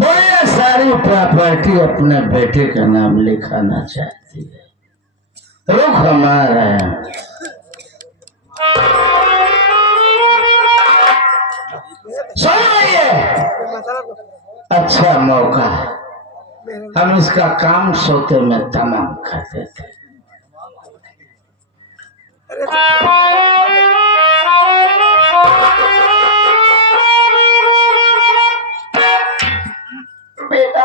वो ये सारी प्रॉपर्टी अपने बेटे का नाम लिखाना चाहती है। रुक हमारा सुन रही है, अच्छा मौका है, हम इसका काम सोते में तमाम कर देते। बेटा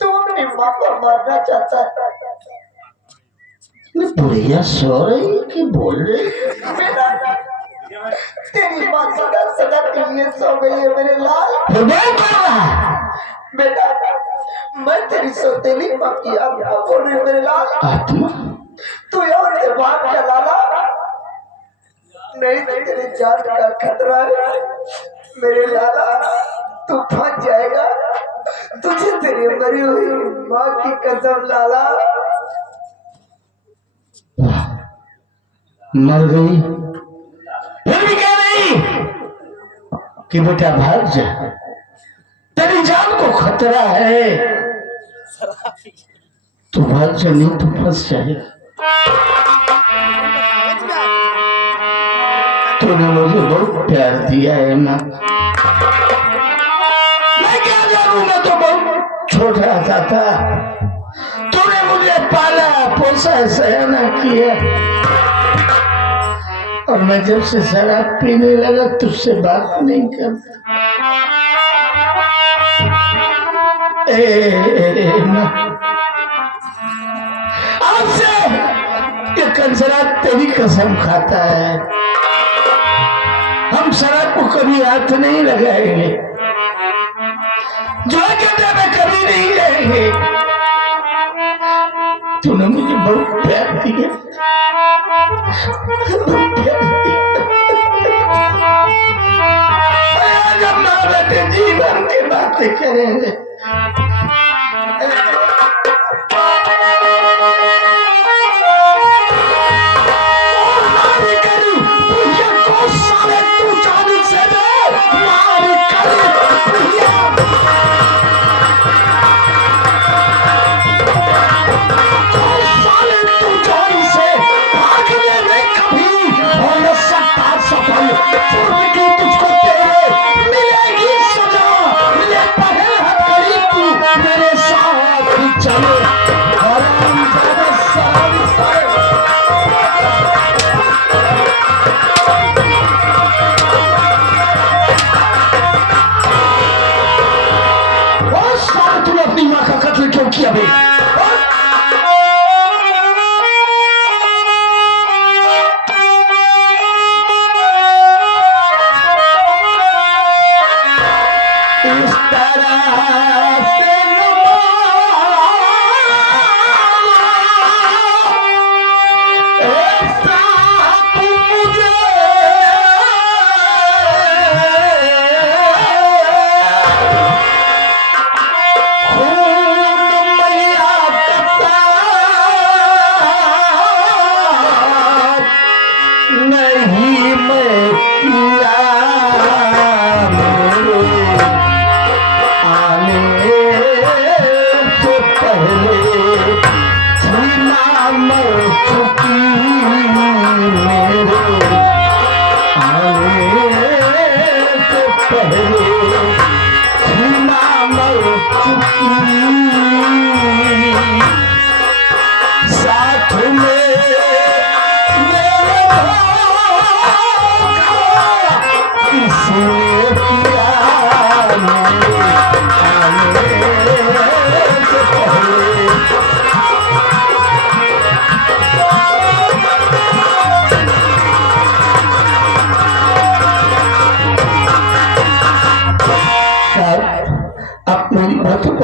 तू अपनी माँ को मारना चाहता है। बुढ़िया सो रही कि बोल रही? बेटा तेरी माँ सदा सदा के लिए सो गई है मेरे लाल। तो बोल पड़ा बेटा मैं तेरी सौतेली माँ की आत्मा बोल रही हूँ मेरे लाल। आत्मा तू यहाँ से भाग जा लाला, नहीं तो तेरे जान का खतरा है मेरे लाला। तू फंस जाएगा, तुझे तेरी मरी हुई माँ की कसम लाला। मर गई फिर भी कह रही कि बेटा भाग जा, तेरी जान को खतरा है। तू भाग जा, नहीं तो फंस जाएगा। तूने मुझे बहुत प्यार दिया है माँ, मैं क्या जानूं, मैं तो बहुत छोटा था। तूने मुझे पाला पोसा सयाना किया, और मैं जब से शराब पीने लगा तुझसे बात नहीं करता। आज से ये कंजरा तेरी कसम खाता है, हम शराब को कभी हाथ नहीं लगाएंगे, जो कहते में कभी नहीं जाएंगे। तूने मुझे बहुत प्यार दिया, जब माँ बेटे जीवन की बातें करेंगे।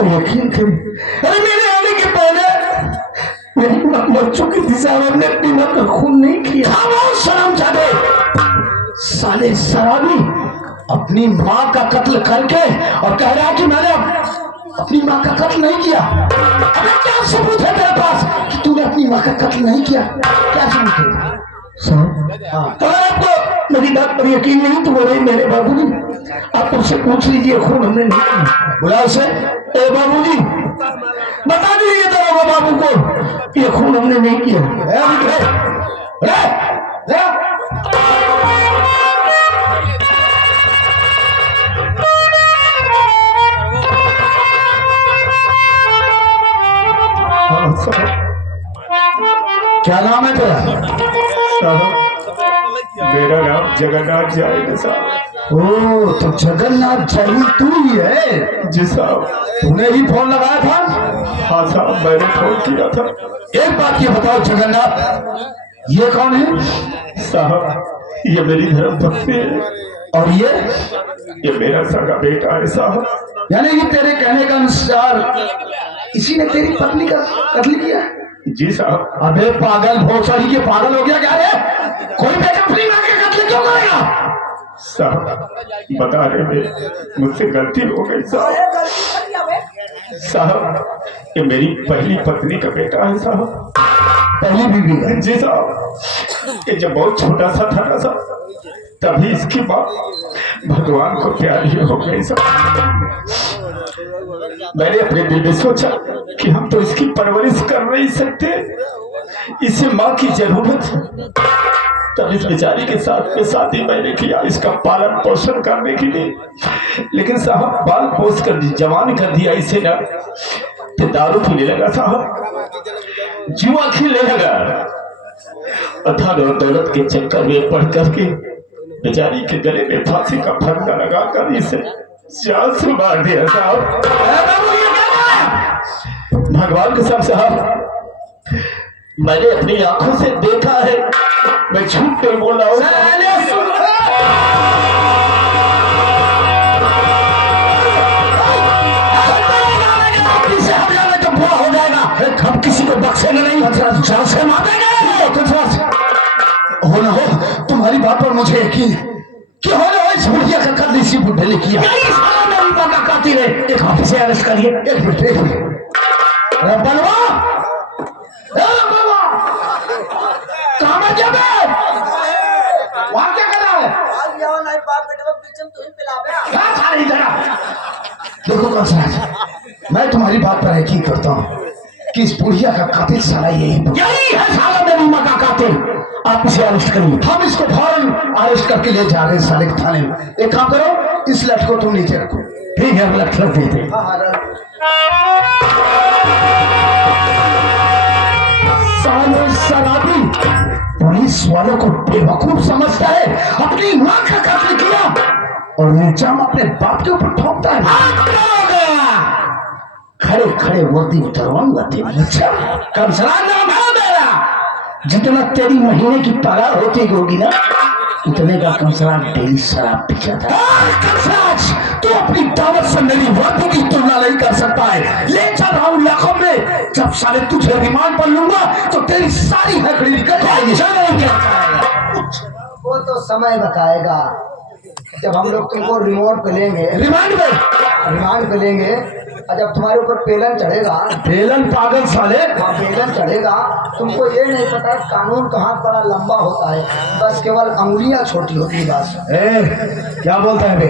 यकीन करें, अरे मेरे आने के पहले मेरी माँ मर चुकी थी साहब, ने अपनी माँ का खून नहीं किया। शर्म जादे साले शराबी, अपनी माँ का कत्ल करके और कह रहा है कि मैंने अपनी माँ का कत्ल नहीं किया। अबे क्या सबूत है तेरे पास कि तूने अपनी माँ का कत्ल नहीं किया? क्या सबूत है? साहब अगर आपको मेरी बात पर यकीन नहीं तो बोले मेरे बाबूजी आप उससे पूछ लीजिए खून हमने नहीं किया। बुला उसे, ए बाबूजी बता दीजिए तो बाबू को ये खून हमने नहीं किया। क्या नाम है तेरा? मेरा नाम जगन्नाथ जाई है साहब। ओ तो जगन्नाथ जाई तू ही है? जी साहब। तूने ही फोन लगाया था? हाँ साहब, मैंने फोन किया था। एक बात ये बताओ जगन्नाथ, ये कौन है? साहब ये मेरी धर्म पत्नी है और ये मेरा सगा बेटा है साहब। यानी कि तेरे कहने का अनुसार इसी ने तेरी पत्नी का कत्ल किया? जी साहब। अबे पागल, भोसड़ी के पागल हो गया क्या रे? कोई बेटा अपनी मां के कत्ल क्यों करेगा? साहब बताने में मुझसे गलती हो गई साहब। साहब ये मेरी पहली पत्नी का बेटा है साहब। पहली बीवी का? जी साहब। ये जब बहुत छोटा सा था ना साहब, तभी इसकी माँ भगवान को प्यारी हो गई साहब। मैंने अपने दिल में सोचा कि हम तो इसकी परवरिश कर नहीं सकते, इसे माँ की जरूरत है। तब इस बेचारी के साथ में शादी मैंने किया इसका पालन पोषण करने के लिए। लेकिन साहब बाल पोष कर जवान कर दिया इसे ना, तो दारू पीने लगा साहब, जुआ खेलने लगा और धन और दौलत के चक्कर में पड़ करके बेचारी के गले में फांसी का फंदा लगाकर इसे जान से मार दिया साहब। भगवान के सब साहब मैंने अपनी आंखों से देखा है, मैं झूठ नहीं बोल रहा हूँ। हो जाएगा, हम किसी को बख्शेंगे नहीं, जान से मारेंगे। हो ना हो तुम्हारी बात पर मुझे यकीन है कि हो ना हो इस बुढ़िया का कत्ल इसी बुढ़े ने किया। मेरी मां का कातिल है, एक हाथी से अरेस्ट करिए। एक मिनट बनवा कहाँ है क्या बे? वहाँ क्या कर रहा है? क्या खा रही तेरा? देखो कंसराज, मैं तुम्हारी बात पर यकीन करता हूँ कि इस बुढ़िया का कातिल साला यही है साला मेरी माँ का कातिल। आप इसे अरेस्ट करिए। हम इसको फौरन अरेस्ट करके ले जा रहे हैं साले के थाने में। एक काम करो, इस लठ को तुम नीचे रखो। ठीक है, लठ रख देते। शराबी पुलिस वालों को बेवकूफ समझता है, अपनी मां का कत्ल किया और इल्जाम अपने बाप के ऊपर ठोकता है। खड़े खड़े वर्दी उतरवाऊंगा तेरी। अच्छा कंसराज नाम है मेरा, जितना तेरी महीने की पगार होती होगी ना उतने का कंसराज डेली शराब पीता था। कंसराज तू अपनी दावत से मेरी वर्दी की तुलना नहीं कर सकता है। ले चल रहा हूँ लाखों में, जब साले तुझे रिमांड पर लूंगा तो तेरी सारी हकड़ी निकल जाएगी। वो तो समय बताएगा जब हम लोग तुमको रिमोट पे लेंगे, रिमांड पे लेंगे और जब तुम्हारे ऊपर पेलन चढ़ेगा। पेलन पागल साले। हाँ पेलन चढ़ेगा, तुमको ये नहीं पता कानून का हाथ बड़ा लंबा होता है, बस केवल अंगुलियां छोटी होती है बस। क्या बोलता है बे?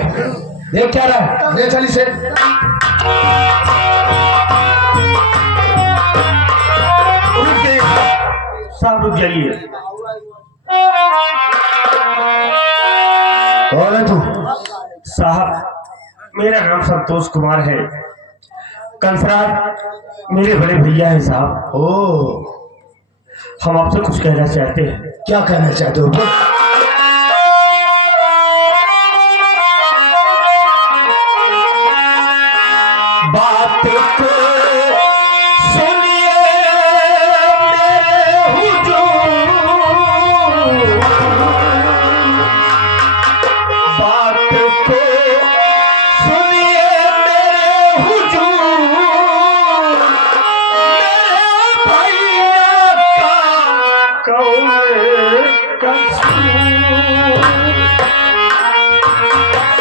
देख क्या रहा है, ले चल इसे। साहब रुक जाइए। कौन है तू? साहब मेरा नाम संतोष कुमार है, कंसराज मेरे बड़े भैया हैं साहब। ओ हम आपसे कुछ कहना चाहते हैं। क्या कहना चाहते हो? बात को सुनिए मेरे हुजूर, बात को सुनिए मेरे हुजूर, मेरे भैया का कौन कसूर।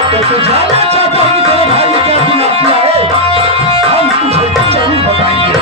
तो तू जानना चाहता है कि तेरे भाई ने क्या गुनाह किया है? हम तुझे जरूर बताएंगे।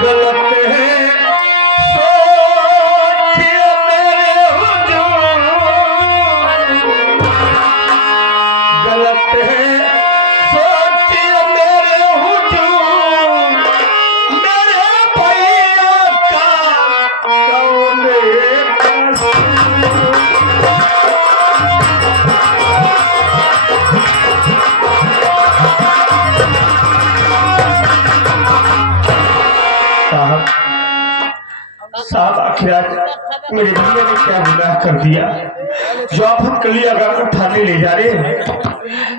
गलत है सोचिए मेरे हुजूर, गलत है सोचिए मेरे हुजूर, मेरे भैया का कौन कसूर। साहब आखिर मेरे भैया ने क्या गुनाह कर दिया जो आप हम कली अगर थाने ले जा रहे हैं।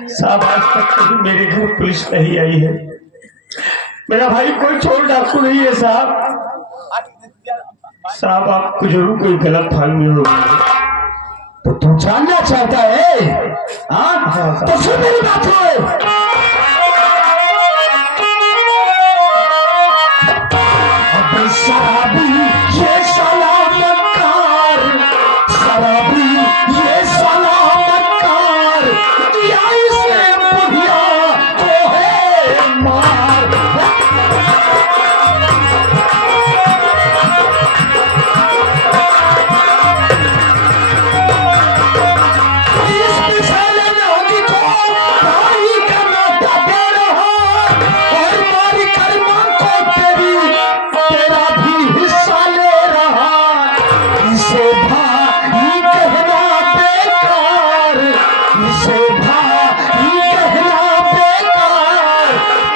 साहब आज तक कभी मेरे घर पुलिस नहीं आई है। मेरा भाई कोई चोर डाकू नहीं है साहब। साहब आपको जरूर कोई गलत फहमी हो। तो तू जानना चाहता है? हाँ तो सुन मेरी बात हो। शराबी ये सलामतकार, शराबी ये सलामतकार, किया इसे बुढ़िया को है मार। इस पिछले नागी को भाई का नाता दे रहा और मारी कर्मा को तेरा भी हिस्सा ले रहा। इसे भाई कहना बेकार, इसे भाई कहना बेकार,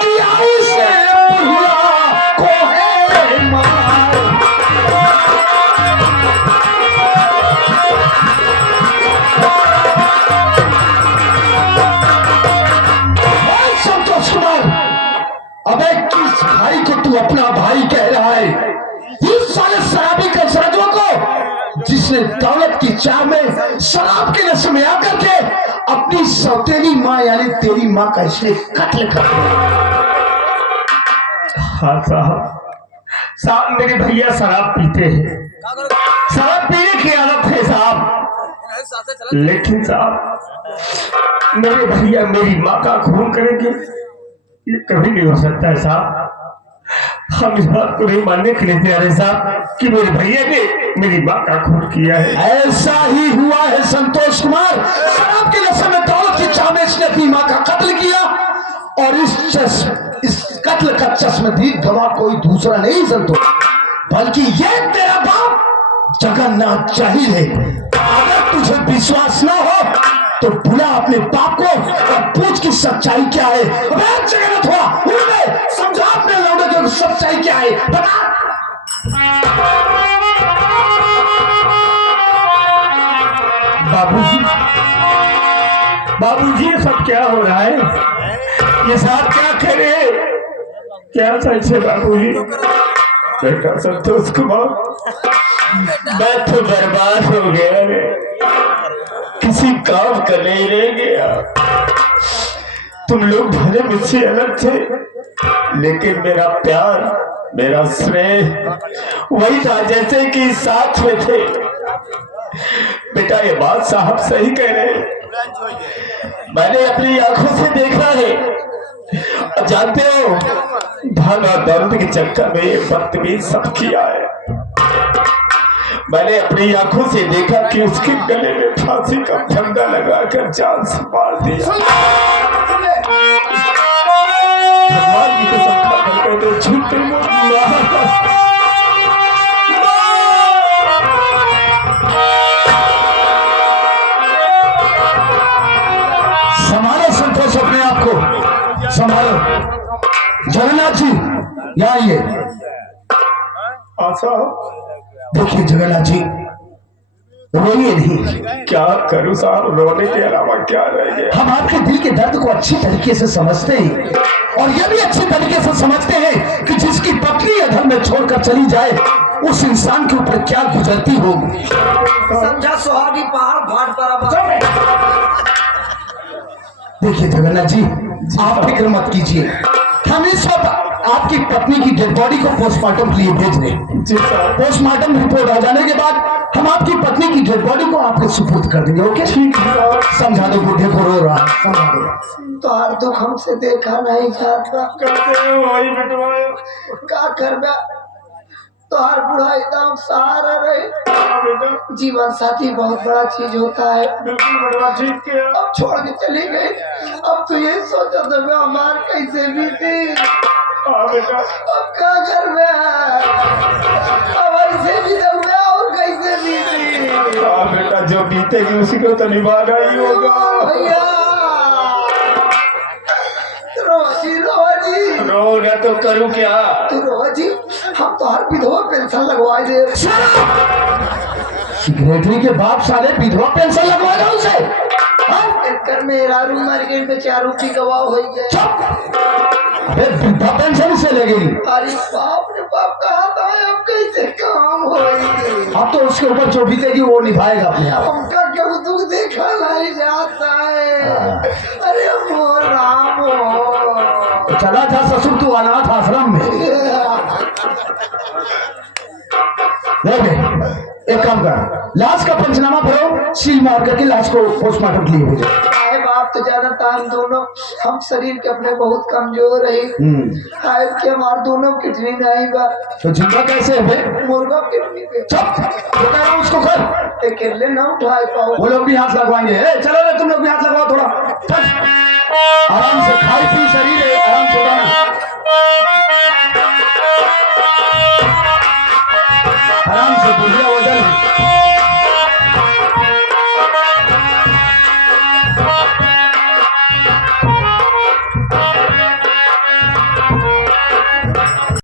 किया इसे बुढ़िया को है मार। संतोष कुमार, अबे किस भाई को तू अपना भाई कह रहा है? इस साले शराबी के सरजों को जिसने दौलत की चाह में शराब के नशे में आकर के अपनी सौतेली माँ यानी तेरी माँ का इसने कत्ल कर दिया। हाँ साहब, साहब मेरे भैया शराब पीते हैं, शराब पीने की आदत है साहब। लेकिन साहब मेरे भैया मेरी माँ का खून करेंगे ये कभी नहीं हो सकता है साहब। हम इस बात को नहीं मानने के लिए तैयार है साहब कि मेरे भैया ने मेरी माँ का खून किया है। ऐसा ही हुआ है संतोष कुमार। शराब के नशे में दौलत की चाह में इसने अपनी माँ का कत्ल किया और इस कत्ल का चश्मदीद गवाह कोई दूसरा नहीं संतोष, बल्कि ये तेरा बाप जगन्नाथ जाहिल है। अगर तुझे विश्वास ना हो तो बुला अपने बाप को और पूछ की सच्चाई क्या है। जगन्नाथ हुआ उनमें समझा अपने लौटे की सच्चाई क्या है, बता। बाबूजी, बाबूजी ये सब क्या हो रहा है? ये साहब क्या करे? क्या सच है बाबूजी? बेटा संतोष कुमार, मैं तो बर्बाद हो गया रे, किसी काम का नहीं रह गया। तुम लोग भले मुझसे अलग थे लेकिन मेरा प्यार मेरा स्नेह वही था जैसे कि साथ में थे। बेटा ये बात साहब सही कह रहे हैं, मैंने अपनी आंखों से देखा है। जानते हो भागा दर्द के चक्कर में ये बदतमीज सब किया है। मैंने अपनी आंखों से देखा कि उसके गले में फांसी का फंदा लगाकर जान से मार दिया। भगवान की कसम खाकर कहते झूठे संभालो संतोष अपने आप को संभालो। जगन्नाथ जी यहाँ आइए। देखिए जगन्नाथ जी रोइए नहीं। क्या करूं साहब, रोने के अलावा क्या रह गया? हम आपके दिल के दर्द को अच्छी तरीके से समझते हैं और यह भी अच्छी तरीके से समझते हैं कि जिसकी पत्नी अधर में छोड़कर चली जाए उस इंसान के ऊपर क्या गुजरती होगी। समझा सुहागी पहाड़ भाट पर। देखिए जगन्नाथ जी आप फिक्र मत कीजिए, हम इस वक्त आपकी पत्नी की डेड बॉडी को पोस्टमार्टम के लिए भेज रहे हैं। पोस्टमार्टम रिपोर्ट आ जाने के बाद हम आपकी पत्नी की डेड बॉडी को आपके सुपुर्द कर देंगे। ओके ठीक है, समझा दो बुढ़े को रो रहा, समझा दो। तो हर दुख हमसे देखा नहीं जाता, करते हो वही बिटवाए। क्या कर तो हर बुढ़ाई दाम सहारा रहे। हाँ बेटा, जीवन साथी बहुत बड़ा चीज होता है। बिल्कुल बड़वा ठीक किया। अब छोड़ के चली गई। अब तो ये सोचा था मैं हमार कैसे बीती। हाँ बेटा, अब क्या घर में है, अब ऐसे भी तो मैं और कैसे बीती। हाँ बेटा, जो बीतेगी उसी को तो निभाना ही होगा। भैया रोजी रोजी रो ना तो करूँ क्या? तू रोजी, हम तो हर विधवा पेंशन लगवाए दे। सिक्रेटरी के बाप साले विधवा पेंशन लगवा दो उसे। कर मेरा रूम मार्केट में 4 रुपये गवाह हो गए। अबे वृद्धा पेंशन से लगेगी। अरे बाप रे बाप, कहा था अब कैसे काम होगी। अब तो उसके ऊपर जो बीतेगी वो निभाएगा अपने आप। हमका क्यों दुख देखा नहीं जाता है। अरे मोर राम हो। चला था ससुर तू अनाथ आश्रम में। एक काम कर, लाश का पंचनामा करो, सील मार करके लाश को पोस्टमार्टम के लिए भेजो। अरे बाप तो जानता हम दोनों, हम शरीर के अपने बहुत कमजोर है। शायद कि हमारे दोनों किडनी नहीं बा। तो जिंदा कैसे है बे? मुर्गा किडनी पे चुप, बता रहा हूँ उसको कर। अकेले न उठाए पाओ। वो लोग भी हाथ लगवाएंगे। ए, चलो